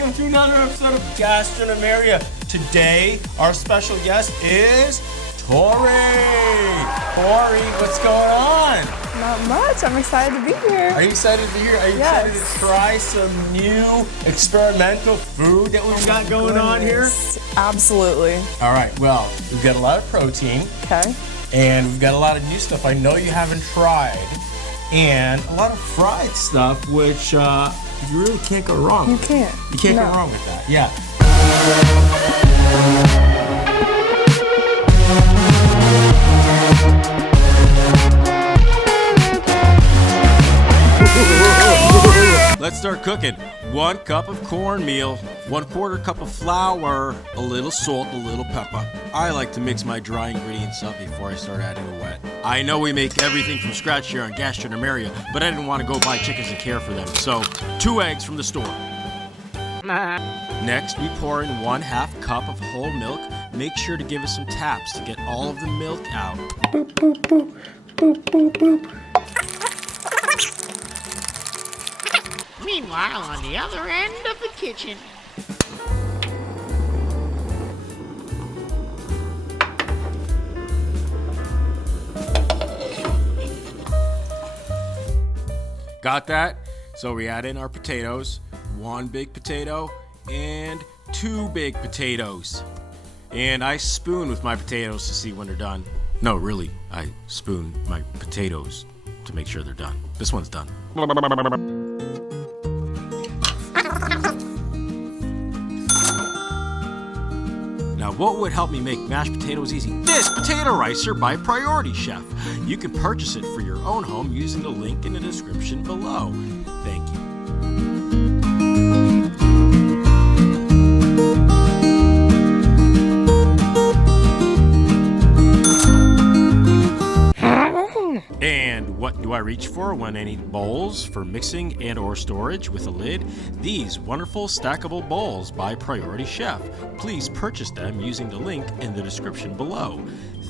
welcome to another episode of Gastronomeria. Today, our special guest is Tori. Tori, what's going on? Not much. I'm excited to be here. Are you excited to be here? Are you excited to try some new experimental food that we've got going on here? Absolutely. All right, well, we've got a lot of protein. Okay. And we've got a lot of new stuff I know you haven't tried. And a lot of fried stuff, which you really can't go wrong with. You can't. You can't go wrong with that, yeah. Let's start cooking. 1 cup of cornmeal, 1/4 cup of flour, a little salt, a little pepper. I like to mix my dry ingredients up before I start adding the wet. I know we make everything from scratch here on Gastronomeria, but I didn't want to go buy chickens and care for them, so 2 eggs from the store. Next, we pour in 1/2 cup of whole milk. Make sure to give it some taps to get all of the milk out. Boop, boop, boop, boop, boop, boop. Meanwhile, on the other end of the kitchen. Got that? So we add in our potatoes, 1 big potato and 2 big potatoes. And I spoon with my potatoes to see when they're done. No, really, I spoon my potatoes to make sure they're done. This one's done. Now, what would help me make mashed potatoes easy? This potato ricer by Priority Chef. You can purchase it for your own home using the link in the description below. Thank you. And what do I reach for when I need bowls for mixing and or storage with a lid? These wonderful stackable bowls by Priority Chef. Please purchase them using the link in the description below.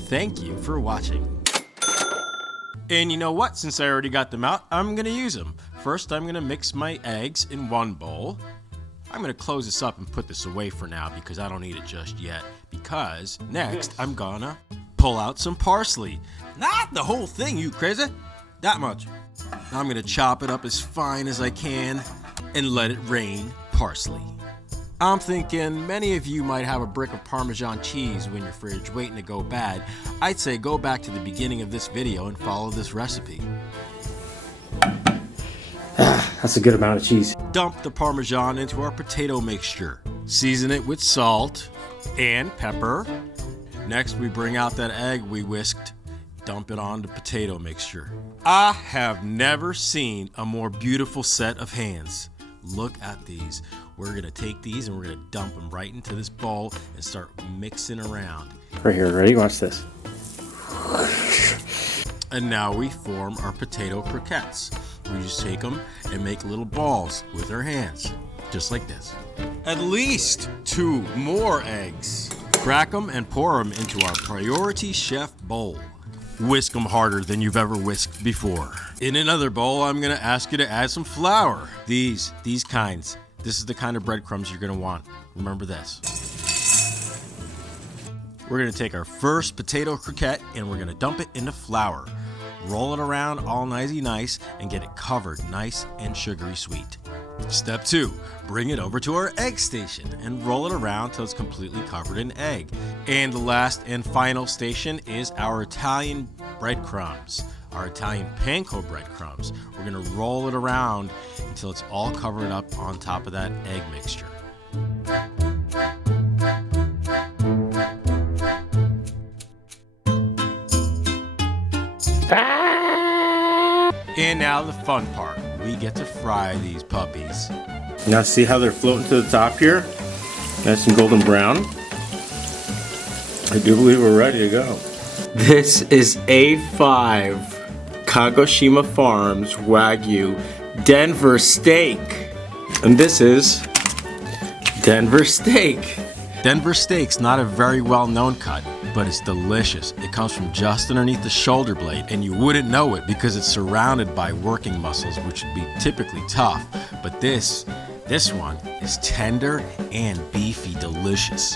Thank you for watching. And you know what? Since I already got them out, I'm going to use them. First, I'm going to mix my eggs in 1 bowl. I'm going to close this up and put this away for now because I don't need it just yet. Because next, I'm going to pull out some parsley. Not the whole thing, you crazy. That much. Now I'm gonna chop it up as fine as I can and let it rain parsley. I'm thinking many of you might have a brick of Parmesan cheese in your fridge waiting to go bad. I'd say go back to the beginning of this video and follow this recipe. That's a good amount of cheese. Dump the Parmesan into our potato mixture. Season it with salt and pepper. Next, we bring out that egg we whisked. Dump it on the potato mixture. I have never seen a more beautiful set of hands. Look at these. We're gonna take these and we're gonna dump them right into this bowl and start mixing around. Right here, ready? Watch this. And now we form our potato croquettes. We just take them and make little balls with our hands, just like this. At least 2 more eggs. Crack them and pour them into our Priority Chef bowl. Whisk them harder than you've ever whisked before. In another bowl, I'm gonna ask you to add some flour. These kinds. This is the kind of breadcrumbs you're gonna want. Remember this. We're gonna take our first potato croquette and we're gonna dump it into flour. Roll it around all nicey nice and get it covered nice and sugary sweet. Step 2, bring it over to our egg station and roll it around till it's completely covered in egg. And the last and final station is our Italian breadcrumbs, our Italian panko breadcrumbs. We're gonna roll it around until it's all covered up on top of that egg mixture. And now the fun part. We get to fry these puppies. Now see how they're floating to the top here? Nice and golden brown. I do believe we're ready to go. This is A5 Kagoshima Farms Wagyu Denver steak. And this is Denver steak. Denver steak's not a very well-known cut, but it's delicious. It comes from just underneath the shoulder blade, and you wouldn't know it because it's surrounded by working muscles, which would be typically tough. But this This one is tender and beefy delicious.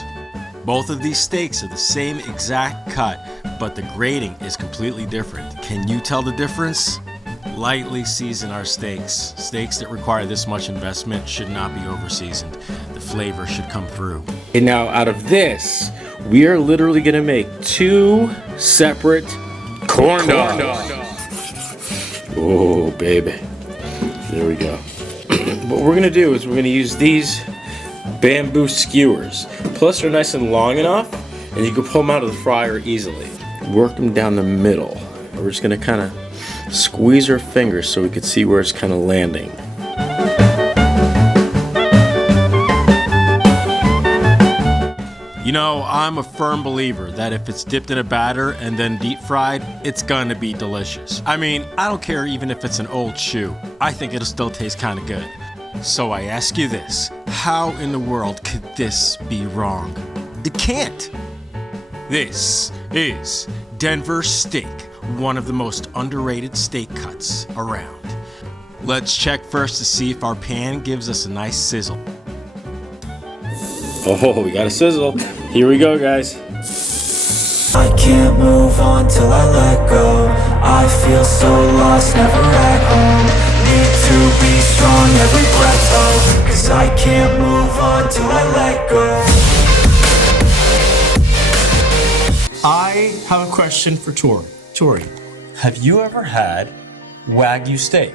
Both of these steaks are the same exact cut, but the grading is completely different. Can you tell the difference? Lightly season our steaks. Steaks that require this much investment should not be over-seasoned. The flavor should come through. And now out of this, we are literally gonna make 2 separate corn dogs. Oh, baby. There we go. What we're gonna do is we're gonna use these bamboo skewers. Plus they're nice and long enough, and you can pull them out of the fryer easily. Work them down the middle. We're just gonna kind of squeeze our fingers so we can see where it's kind of landing. You know, I'm a firm believer that if it's dipped in a batter and then deep fried, it's gonna be delicious. I mean, I don't care even if it's an old shoe. I think it'll still taste kind of good. So I ask you this, how in the world could this be wrong? It can't. This is Denver steak, one of the most underrated steak cuts around. Let's check first to see if our pan gives us a nice sizzle. Oh, we got a sizzle. Here we go, guys. I can't move on till I let go. I feel so lost, never at home. Need to be strong, every breath of. Cause I can't move on till I let go. I have a question for Tori. Tori, have you ever had Wagyu steak?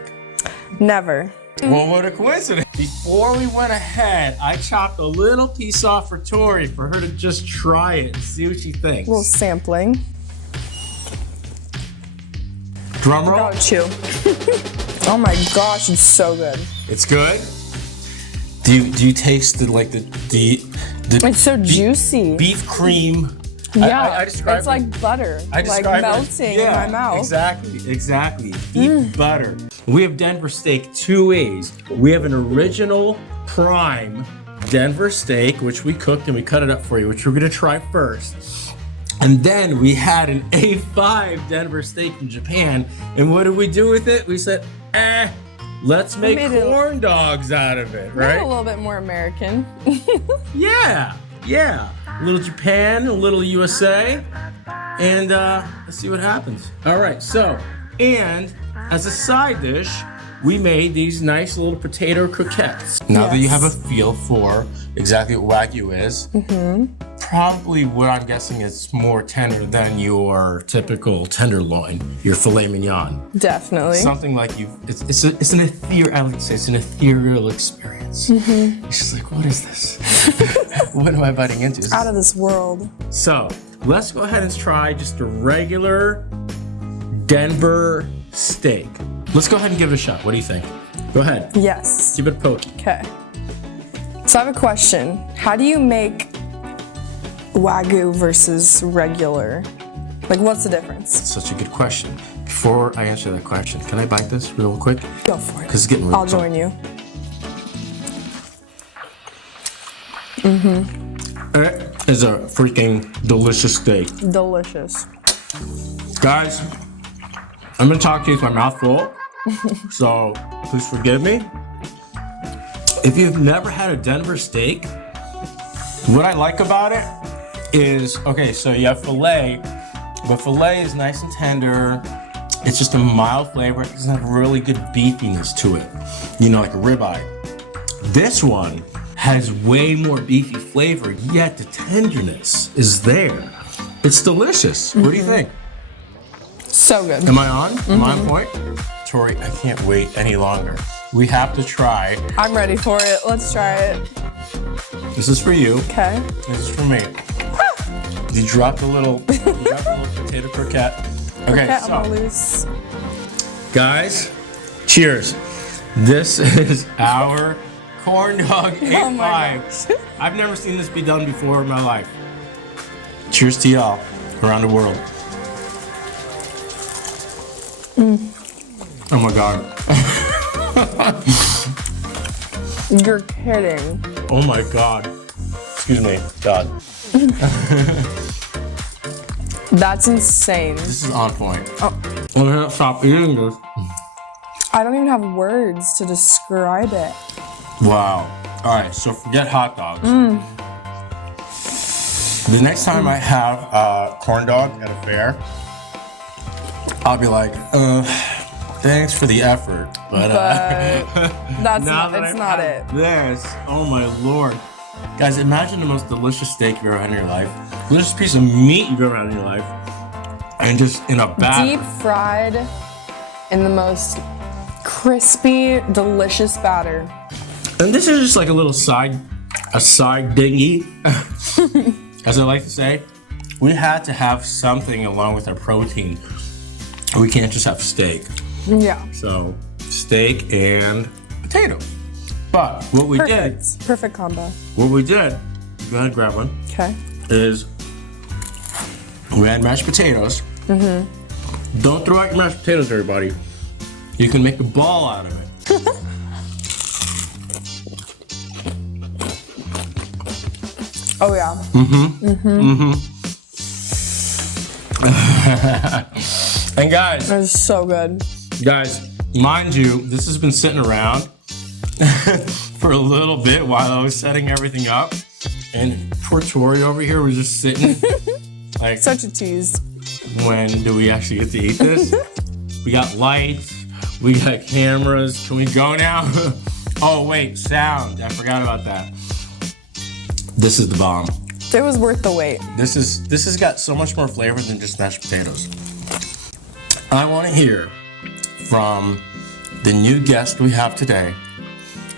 Never. Well, what a coincidence. Before we went ahead, I chopped a little piece off for Tori for her to just try it and see what she thinks. A little sampling. Drum roll. Gotta chew. Oh my gosh, it's so good. It's good? Do you taste the It's so juicy. beef cream? Yeah, I describe it's like butter, like melting in my mouth. Exactly. Beef butter. We have Denver steak 2 ways. We have an original prime Denver steak, which we cooked and we cut it up for you, which we're gonna try first. And then we had an A5 Denver steak from Japan. And what did we do with it? We said, let's make corn dogs out of it, right? A little bit more American. Yeah. A little Japan, a little USA, and let's see what happens. All right, so, and as a side dish, we made these nice little potato croquettes. Now that you have a feel for exactly what Wagyu is, probably what I'm guessing is more tender than your typical tenderloin, your filet mignon. Definitely. Something like it's an ethereal, I like to say it's an ethereal experience. It's just like, what is this? What am I biting into? Out of this world. So let's go ahead and try just a regular Denver steak. Let's go ahead and give it a shot. What do you think? Go ahead. Yes. Give it a poke. Okay. So I have a question. How do you make Wagyu versus regular? Like, what's the difference? Such a good question. Before I answer that question, can I bite this real quick? Go for it. Because it's getting really I'll join you. It is a freaking delicious steak. Delicious. Guys, I'm gonna talk to you with my mouth full, so please forgive me. If you've never had a Denver steak, what I like about it is, okay, so you have filet, but filet is nice and tender. It's just a mild flavor. It doesn't have really good beefiness to it, you know, like a ribeye. This one has way more beefy flavor, yet the tenderness is there. It's delicious. What do you think? So good. Am I on? Am I on point? Tori, I can't wait any longer. We have to try. I'm ready for it. Let's try it. This is for you. Okay. This is for me. You dropped a little potato croquette. Okay, Okay, so I'm gonna lose. guys, cheers. This is our corn dog 8-5. Oh my gosh. I've never seen this be done before in my life. Cheers to y'all around the world. Oh my God. You're kidding. Oh my God. Excuse me, God. That's insane. This is on point. Oh. I'm gonna stop eating this. I don't even have words to describe it. Wow. All right, so forget hot dogs. The next time I have a corn dog at a fair, I'll be like, thanks for the effort, but that's not it. This, oh my Lord. Guys, imagine the most delicious steak you've ever had in your life, delicious piece of meat you've ever had in your life, and just in a batter. Deep fried in the most crispy, delicious batter. And this is just like a little side dingy, as I like to say. We had to have something along with our protein. We can't just have steak. Yeah. So, steak and potato. But what we did, Perfect combo. go ahead and grab one, Okay. is we had mashed potatoes. Don't throw out your mashed potatoes, everybody. You can make a ball out of it. Oh yeah. And guys, That was so good. mind you, this has been sitting around for a little bit while I was setting everything up. And poor Tori over here was just sitting like, Such a tease. when do we actually get to eat this? We got lights, we got cameras. Can we go now? Oh wait, sound. I forgot about that. This is the bomb. It was worth the wait. This has got so much more flavor than just mashed potatoes. I want to hear from the new guest we have today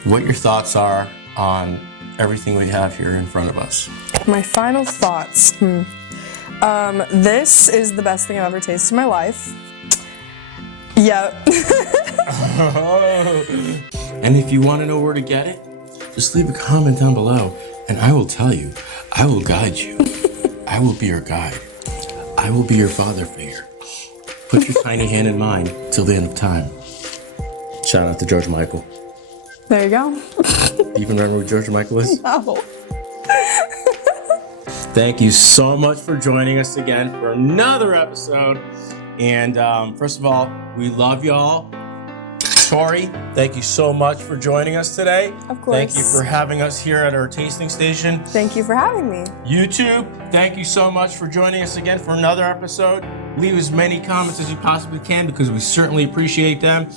what your thoughts are on everything we have here in front of us. My final thoughts. This is the best thing I've ever tasted in my life. Yep. And if you want to know where to get it, just leave a comment down below and I will tell you. I will guide you. I will be your guide. I will be your father figure. Put your tiny hand in mine till the end of time. Shout out to George Michael. There you go. Do you even remember who George Michael is? Oh. Thank you so much for joining us again for another episode. And first of all, we love y'all. Tori, thank you so much for joining us today. Of course. Thank you for having us here at our tasting station. Thank you for having me. YouTube, thank you so much for joining us again for another episode. Leave as many comments as you possibly can because we certainly appreciate them.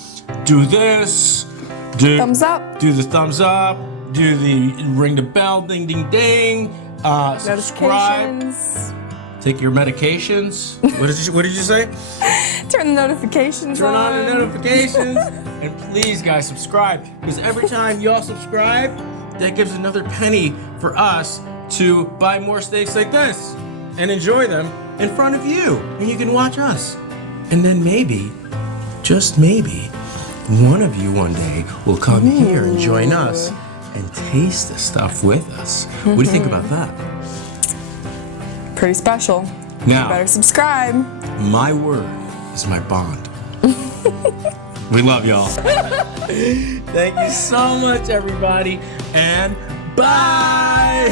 Do this. Thumbs up. Do the thumbs up. Do the ring the bell, ding, ding, ding. Subscribe. Notifications. Take your medications. What did you say? Turn the notifications Turn on. on the notifications. And please, guys, subscribe. Because every time y'all subscribe, that gives another penny for us to buy more steaks like this and enjoy them in front of you. And you can watch us. And then maybe, just maybe, one of you one day will come here and join us and taste the stuff with us. What do you think about that? Pretty special. Now, You better subscribe. my word is my bond. We love y'all. Thank you so much, everybody, and bye.